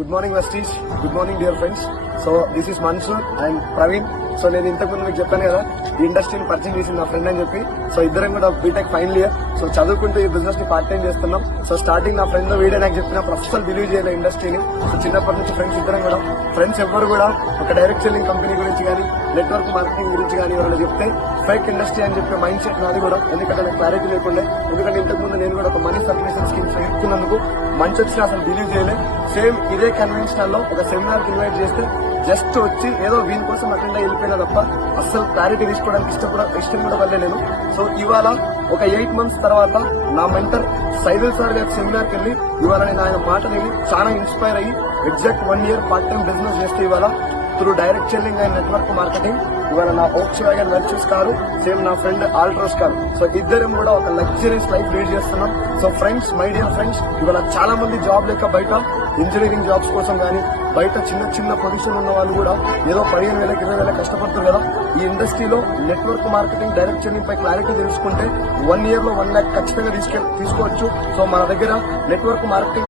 Good morning Vestige, good morning dear friends. So this is Mansoor and Praveen. So నేను ఇంతకుముందు మీకు చెప్పాను కదా, ఈ ఇండస్ట్రీని పరిచయం చేసింది నా ఫ్రెండ్ అని చెప్పి. సో ఇద్దరం కూడా బీటెక్ ఫైనల్ ఇయర్. సో చదువుకుంటూ ఈ బిజినెస్ ని పార్ట్ టైం చేస్తున్నాం. సో స్టార్టింగ్ నా ఫ్రెండ్ వీడియో నాకు చెప్పినప్పుడు అస్సలు బిలీవ్ చేయలేదు ఇండస్ట్రీని. సో చిన్నప్పటి నుంచి ఫ్రెండ్స్ ఇద్దరం కూడా, ఫ్రెండ్స్ ఎవ్వరు కూడా ఒక డైరెక్ట్ సెల్లింగ్ కంపెనీ గురించి కానీ నెట్వర్క్ మార్కెటింగ్ గురించి కానీ ఎవరైనా చెప్తే ఫేక్ ఇండస్ట్రీ అని చెప్పే మైండ్ సెట్ నాది కూడా. ఎందుకంటే నాకు క్లారిటీ లేకుండే. ఎందుకంటే ఇంతకుముందు నేను కూడా ఒక మనీ సర్క్యులేషన్ స్కీమ్స్ ఎక్కున్నందుకు మంచి వచ్చినా అసలు బిలీవ్ చేయలేదు. సేమ్ ఇదే కన్వెన్షనల్ లో ఒక సెమినార్ కి ఇన్వైట్ చేస్తే జస్ట్ వచ్చి ఏదో వీని కోసం అటెండ్ అయ్యి వెళ్ళిపోయినా తప్ప అస్సలు క్లారిటీ తీసుకోవడానికి ఇష్టం కూడా వల్లే నేను. సో ఇవాళ ఒక 8 months తర్వాత నా మెంటర్ సైదుల్ సార్ గారి సెమినార్కి వెళ్ళి ఇవాళ నేను ఆయన మాట విని చాలా ఇన్స్పైర్ అయ్యి exact 1 year part time business చేస్తే ఇవాళ through direct selling and network marketing ఇవాళ నా ఓక్స్ వ్యాగన్ వెర్చూస్ కారు, సేమ్ నా ఫ్రెండ్ ఆల్ట్రోస్ కారు. సో ఇద్దరం కూడా ఒక లగ్జరీస్ లైఫ్ లీడ్ చేస్తున్నాం. So friends, my dear friends, ఇవాళ చాలా మంది జాబ్ లేక బయట ఇంజనీరింగ్ జాబ్స్ కోసం కానీ బయట చిన్న పొజిషన్ ఉన్న వాళ్ళు కూడా ఏదో 15,000 20,000 కష్టపడుతున్నారు కదా. ఈ ఇండస్ట్రీలో నెట్వర్క్ మార్కెటింగ్ డైరెక్ట్ సెల్లింగ్ పై క్లారిటీ తెలుసుకుంటే 1 year లో 1 lakh ఖచ్చితంగా తీసుకోవచ్చు. సో మన దగ్గర నెట్వర్క్ మార్కెటింగ్